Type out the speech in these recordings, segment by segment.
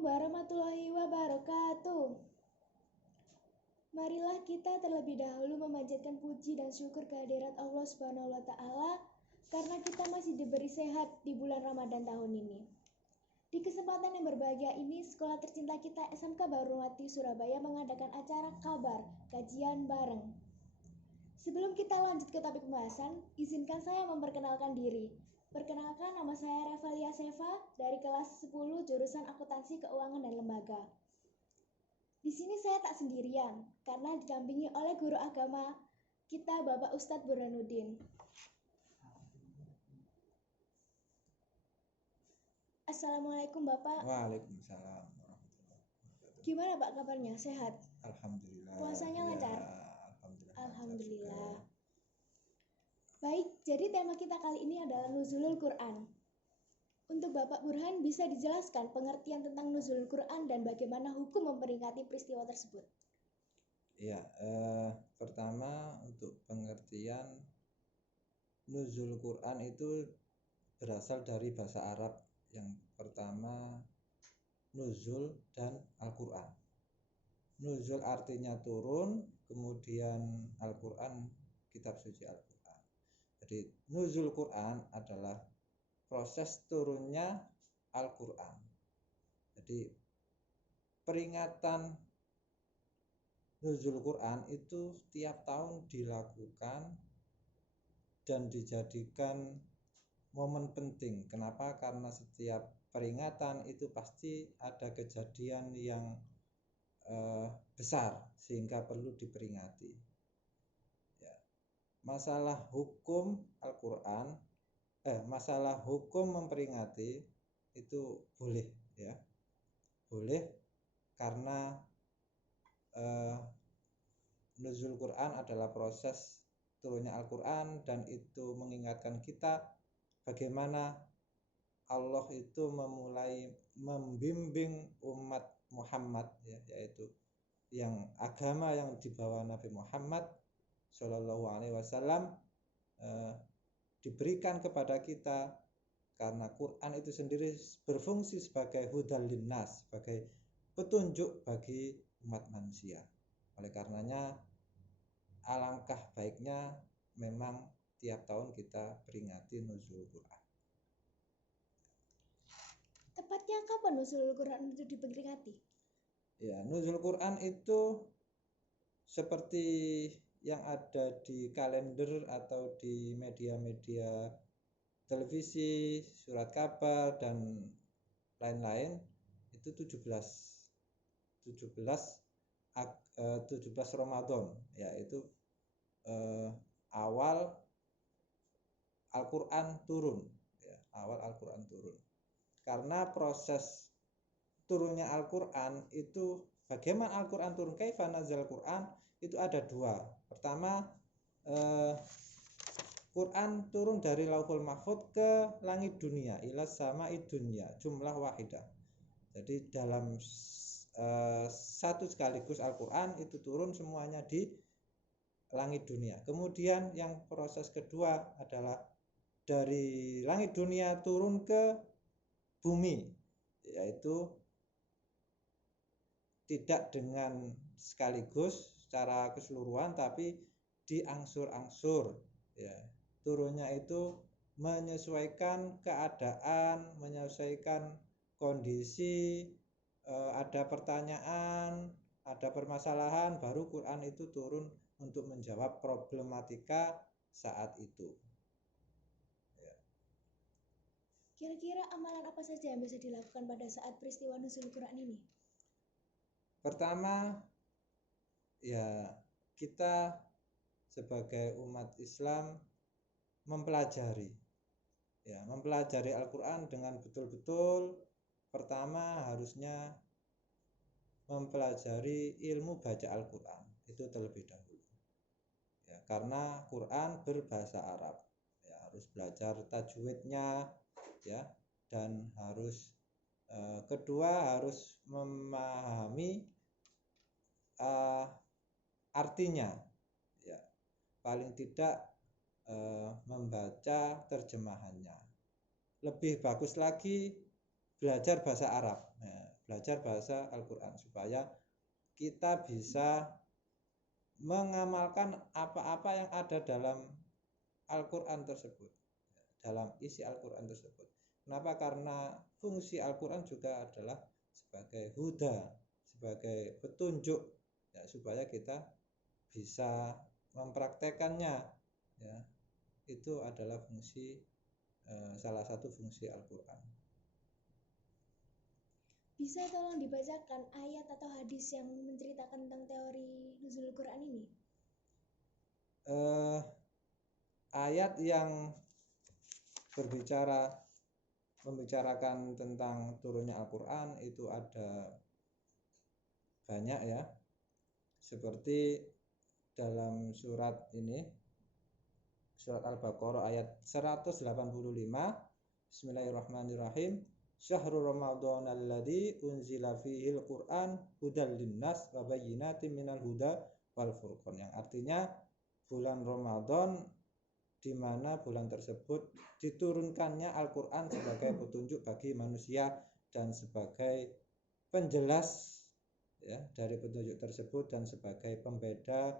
warahmatullahi wabarakatuh. Marilah kita terlebih dahulu memanjatkan puji dan syukur kehadirat Allah Subhanahu wa Ta'ala karena kita masih diberi sehat di bulan Ramadan tahun ini. Di kesempatan yang berbahagia ini, sekolah tercinta kita SMK Barunwati Surabaya mengadakan acara kabar kajian bareng. Sebelum kita lanjut ke topik pembahasan, izinkan saya memperkenalkan diri. Perkenalkan, nama saya Revalia Seva dari kelas 10 jurusan Akuntansi Keuangan dan Lembaga. Di sini saya tak sendirian karena didampingi oleh guru agama kita Bapak Ustadz Burhanuddin. Assalamualaikum Bapak. Waalaikumsalam warahmatullahi wabarakatuh. Gimana Pak kabarnya? Sehat? Alhamdulillah. Puasanya lancar? Alhamdulillah. Alhamdulillah. Baik, jadi tema kita kali ini adalah Nuzulul Quran. Untuk Bapak Burhan, bisa dijelaskan pengertian tentang Nuzulul Quran dan bagaimana hukum memperingati peristiwa tersebut? Ya, pertama untuk pengertian Nuzul Quran itu berasal dari bahasa Arab. Yang pertama Nuzul dan Al-Quran. Nuzul artinya turun, kemudian Al-Quran kitab suci Al-Quran. Jadi Nuzul Quran adalah proses turunnya Al-Quran. Jadi peringatan Nuzul Quran itu tiap tahun dilakukan dan dijadikan momen penting. Kenapa? Karena setiap peringatan itu pasti ada kejadian yang besar sehingga perlu diperingati. Ya. Masalah hukum Al-Quran, masalah hukum memperingati itu boleh, ya, boleh karena Nuzul Quran adalah proses turunnya Al-Quran dan itu mengingatkan kita bagaimana Allah itu membimbing umat Muhammad, ya, yaitu yang agama yang dibawa Nabi Muhammad Shallallahu Alaihi Wasallam diberikan kepada kita karena Quran itu sendiri berfungsi sebagai hudal linnas, sebagai petunjuk bagi umat manusia. Oleh karenanya alangkah baiknya memang tiap tahun kita peringati Nuzul Quran. Tepatnya kapan Nuzulul Quran itu diperingati? Ya, Nuzul Quran itu seperti yang ada di kalender atau di media-media televisi, surat kabar dan lain-lain itu 17 Ramadan, yaitu awal Al-Quran turun, ya, awal Al-Quran turun. Karena proses turunnya Al-Quran itu, bagaimana Al-Quran turun, kaifa nazal Quran, itu ada dua. Pertama, Quran turun dari Lauhul Mahfuz ke langit dunia, ila sama'id dunya, jumlah wahidah. Jadi dalam satu sekaligus Al-Quran itu turun semuanya di langit dunia. Kemudian yang proses kedua adalah dari langit dunia turun ke bumi, yaitu tidak dengan sekaligus secara keseluruhan tapi diangsur-angsur, ya. Turunnya itu menyesuaikan keadaan, menyesuaikan kondisi, ada pertanyaan, ada permasalahan, baru Quran itu turun untuk menjawab problematika saat itu. Ya. Kira-kira amalan apa saja yang bisa dilakukan pada saat peristiwa Nuzul Quran ini? Pertama, ya, kita sebagai umat Islam mempelajari Al-Quran dengan betul-betul. Pertama harusnya mempelajari ilmu baca Al-Quran itu terlebih dahulu, ya, karena Quran berbahasa Arab, ya, harus belajar tajwidnya, ya, dan harus kedua harus memahami artinya, ya, paling tidak membaca terjemahannya. Lebih bagus lagi belajar bahasa Arab, ya, belajar bahasa Al-Qur'an supaya kita bisa mengamalkan apa-apa yang ada dalam Al-Qur'an tersebut, dalam isi Al-Qur'an tersebut. Kenapa? Karena fungsi Al-Qur'an juga adalah sebagai huda, sebagai petunjuk ya, supaya kita bisa mempraktekannya ya. Itu adalah fungsi salah satu fungsi Al-Qur'an. Bisa tolong dibacakan ayat atau hadis yang menceritakan tentang teori nuzulul Quran ini? Ayat yang membicarakan tentang turunnya Al-Qur'an itu ada banyak ya. Seperti dalam surat ini, surat Al-Baqarah ayat 185. Bismillahirrahmanirrahim. Syahrul Ramadan alladzi unzila fihil Qur'an hudal linnas wa bayyinatin minal huda wal furqan, yang artinya bulan Ramadan di mana bulan tersebut diturunkannya Al-Qur'an sebagai petunjuk bagi manusia dan sebagai penjelas ya dari petunjuk tersebut dan sebagai pembeda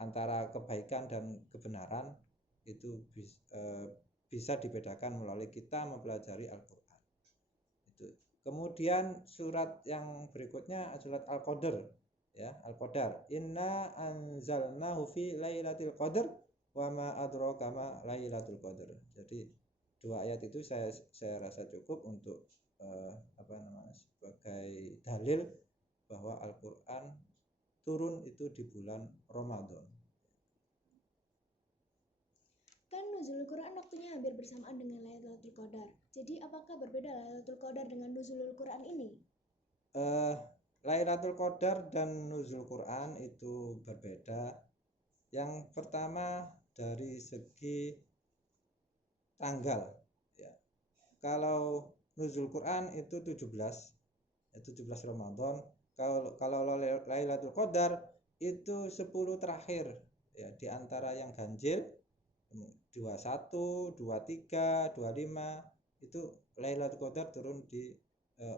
antara kebaikan dan kebenaran. Itu bisa dibedakan melalui kita mempelajari Al-Qur'an. Itu. Kemudian surat yang berikutnya surat Al-Qadar ya, Al-Qadar. Inna anzalnahu fi lailatul qadar wa ma adraka ma lailatul qadar. Jadi dua ayat itu saya rasa cukup untuk sebagai dalil bahwa Al-Qur'an turun itu di bulan Ramadan. Kan nuzulul Quran waktunya hampir bersamaan dengan Lailatul Qadar. Jadi apakah berbeda Lailatul Qadar dengan nuzulul Quran ini? Lailatul Qadar dan nuzul Quran itu berbeda. Yang pertama dari segi tanggal ya. Kalau nuzul Quran itu 17 Ramadan. Kalau Lailatul Qadar itu 10 terakhir ya, di antara yang ganjil 21, 23, 25 itu Lailatul Qadar turun di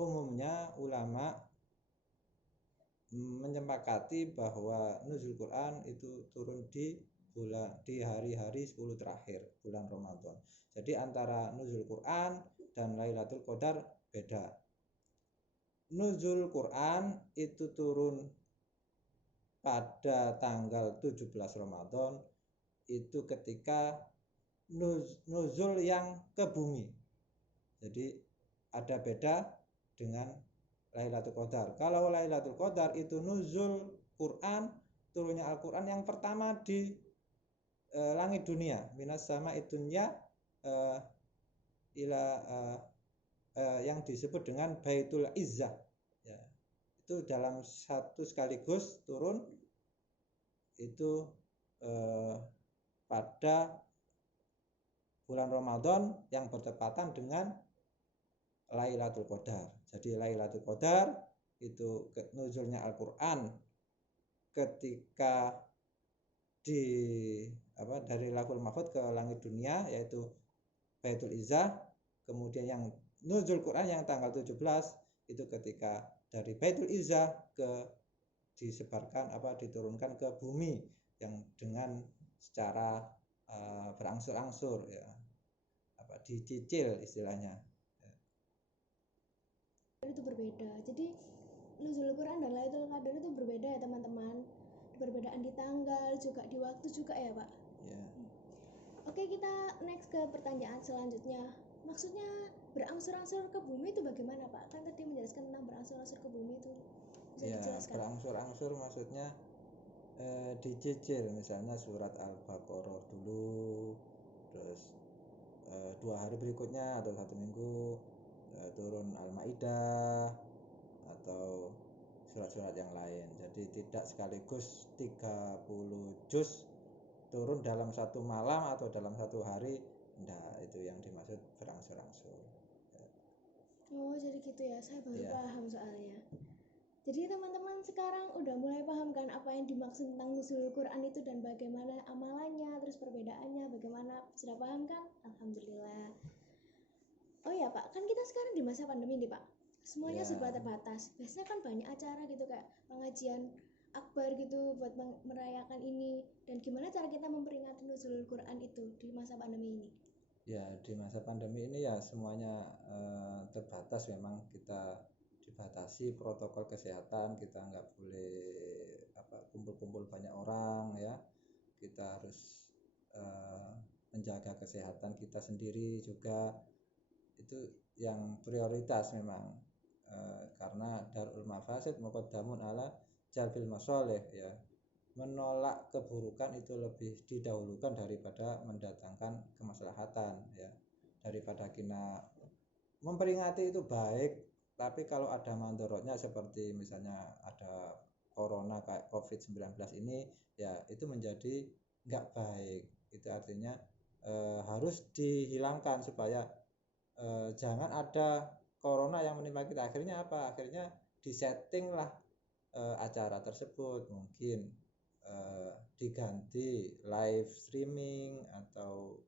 umumnya ulama menyepakati bahwa nuzul Quran itu turun di hari-hari 10 terakhir bulan Ramadan. Jadi antara nuzul Quran dan Lailatul Qadar beda. Nuzul Quran itu turun pada tanggal 17 Ramadan itu ketika nuzul yang ke bumi. Jadi ada beda dengan Lailatul Qadar. Kalau Lailatul Qadar itu nuzul Quran, turunnya Al-Quran yang pertama di langit dunia, minas sama itunya yang disebut dengan Baitul Izzah ya. Itu dalam satu sekaligus turun itu pada bulan Ramadan yang bertepatan dengan Lailatul Qadar. Jadi Lailatul Qadar itu nuzulnya Al-Qur'an ketika dari Lauhul Mahfuz ke langit dunia yaitu Baitul Izzah. Kemudian yang nuzul Quran yang tanggal 17 itu ketika dari Baitul Izzah diturunkan ke bumi yang dengan secara berangsur-angsur ya, dicicil istilahnya. Itu berbeda. Jadi nuzul Quran dan Lailatul Qadar itu berbeda ya teman-teman. Perbedaan di tanggal juga di waktu juga ya Pak. Ya. Oke, kita next ke pertanyaan selanjutnya. Maksudnya berangsur-angsur ke bumi itu bagaimana Pak? Kan tadi menjelaskan tentang berangsur-angsur ke bumi itu. Bisa ya, dijelaskan? Berangsur-angsur maksudnya dicicil, misalnya surat Al-Baqarah dulu, terus 2 hari berikutnya atau 1 minggu turun Al-Maidah atau surat-surat yang lain. Jadi tidak sekaligus 30 juz turun dalam satu malam atau dalam satu hari. Nah, itu yang dimaksud berangsur-angsur. Oh, jadi gitu ya. Saya baru paham soalnya. Jadi teman-teman sekarang udah mulai paham kan apa yang dimaksud tentang nuzulul Quran itu dan bagaimana amalannya, terus perbedaannya, bagaimana, sudah paham kan? Alhamdulillah. Oh ya Pak, kan kita sekarang di masa pandemi nih Pak. Semuanya Ya, serba terbatas. Biasanya kan banyak acara gitu kayak pengajian akbar gitu buat merayakan ini. Dan gimana cara kita memperingati nuzulul Quran itu di masa pandemi ini? ya di masa pandemi ini ya semuanya terbatas, memang kita dibatasi protokol kesehatan, kita nggak boleh kumpul-kumpul banyak orang ya, kita harus eh, menjaga kesehatan kita sendiri juga, itu yang prioritas memang. Karena darul mafasid muqaddamun ala jalbil masoleh ya, menolak keburukan itu lebih didahulukan daripada mendatangkan kemaslahatan ya. Daripada kita memperingati itu baik, tapi kalau ada mandorotnya seperti misalnya ada corona kayak COVID-19 ini ya, itu menjadi nggak baik. Itu artinya harus dihilangkan supaya jangan ada corona yang menimpa kita. Akhirnya apa? Akhirnya disetting lah acara tersebut, mungkin diganti live streaming, atau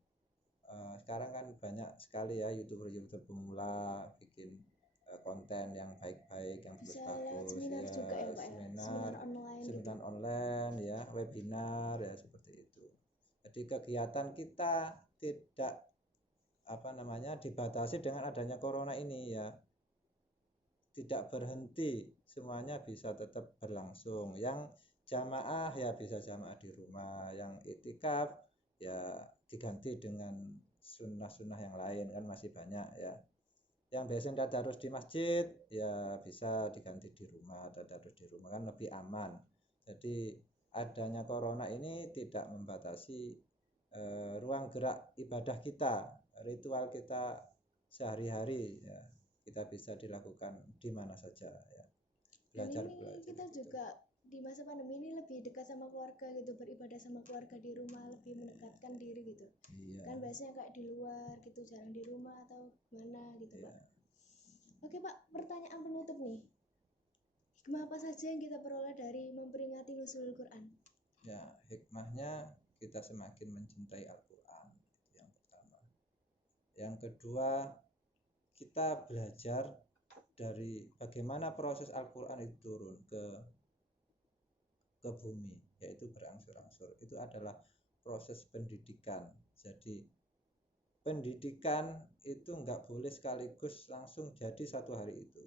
sekarang kan banyak sekali ya youtuber pemula bikin konten yang baik-baik, yang Bisa lewat bagus-bagus seminar ya, juga ya Pak ya, seminar online gitu. seminar online ya, webinar ya, seperti itu. Jadi kegiatan kita tidak dibatasi dengan adanya corona ini ya, tidak berhenti, semuanya bisa tetap berlangsung. Yang jamaah ya bisa jamaah di rumah, yang itikaf ya diganti dengan sunnah-sunnah yang lain, kan masih banyak ya. Yang biasanya tadarus di masjid ya bisa diganti di rumah, tadarus di rumah kan lebih aman. Jadi adanya corona ini tidak membatasi ruang gerak ibadah kita, ritual kita sehari-hari ya, kita bisa dilakukan di mana saja ya. Dan Belajar ini kita gitu. juga di masa pandemi ini lebih dekat sama keluarga gitu, beribadah sama keluarga di rumah, lebih mendekatkan diri gitu. Iya. Kan biasanya kayak di luar gitu, jarang di rumah atau gimana gitu Iya. Pak. Oke Pak, pertanyaan penutup nih. Hikmah apa saja yang kita peroleh dari memperingati nuzulul Quran? Ya, hikmahnya kita semakin mencintai Al-Quran, itu yang pertama. Yang kedua, kita belajar dari bagaimana proses Al-Quran itu turun ke bumi, yaitu berangsur-angsur. Itu adalah proses pendidikan. Jadi pendidikan itu nggak boleh sekaligus langsung jadi satu hari itu.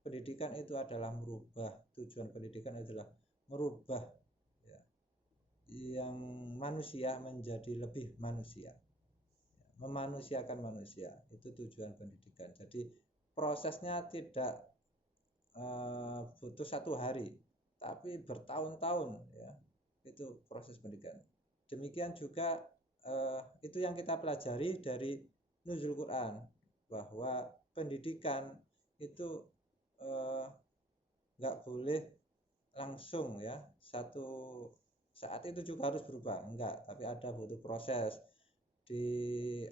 Pendidikan itu adalah merubah, tujuan pendidikan adalah merubah ya, yang manusia menjadi lebih manusia, memanusiakan manusia, itu tujuan pendidikan. Jadi prosesnya tidak butuh satu hari, tapi bertahun-tahun ya, itu proses pendidikan. Demikian juga itu yang kita pelajari dari nuzul Quran, bahwa pendidikan itu nggak boleh langsung ya satu saat itu juga harus berubah, enggak, tapi ada butuh proses. Di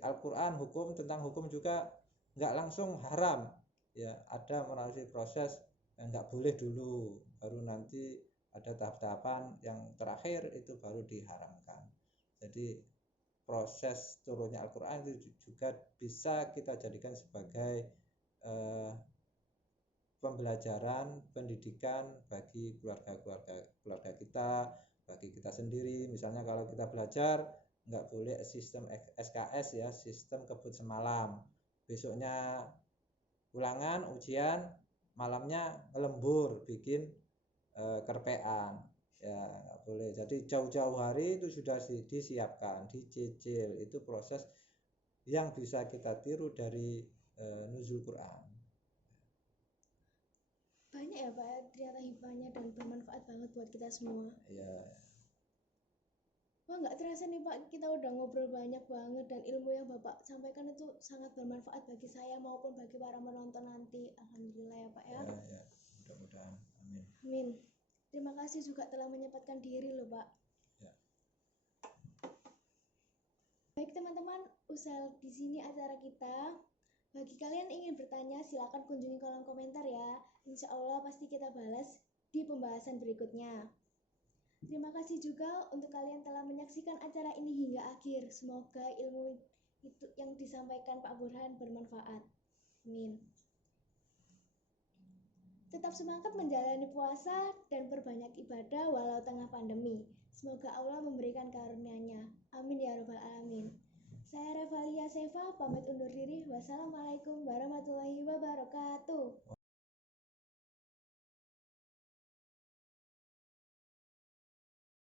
Al-Quran tentang hukum juga nggak langsung haram ya, ada melalui proses, nggak boleh dulu, baru nanti ada tahap-tahapan yang terakhir itu baru diharamkan. Jadi proses turunnya Al-Quran itu juga bisa kita jadikan sebagai pembelajaran, pendidikan bagi keluarga kita, bagi kita sendiri. Misalnya kalau kita belajar, nggak boleh sistem SKS ya, sistem kebut semalam. Besoknya ulangan, ujian, malamnya ngelembur, bikin kerpean. Ya nggak boleh. Jadi jauh-jauh hari itu sudah disiapkan, dicicil. Itu proses yang bisa kita tiru dari nuzul Quran. Banyak ya Pak ya, ternyata hikmahnya dan bermanfaat banget buat kita semua. Ya. Wah nggak terasa nih Pak, kita udah ngobrol banyak banget dan ilmu yang Bapak sampaikan itu sangat bermanfaat bagi saya maupun bagi para penonton nanti. Alhamdulillah ya Pak ya. Ya, mudah-mudahan. Amin. Amin. Terima kasih juga telah menyempatkan diri loh Pak. Ya. Baik teman-teman, usai di sini acara kita. Bagi kalian ingin bertanya, silakan kunjungi kolom komentar ya. Insya Allah pasti kita balas di pembahasan berikutnya. Terima kasih juga untuk kalian telah menyaksikan acara ini hingga akhir. Semoga ilmu itu yang disampaikan Pak Burhan bermanfaat. Amin. Tetap semangat menjalani puasa dan perbanyak ibadah walau tengah pandemi. Semoga Allah memberikan karunia-Nya. Amin ya rabbal alamin. Saya Revalia Seva pamit undur diri. Wassalamualaikum warahmatullahi wabarakatuh.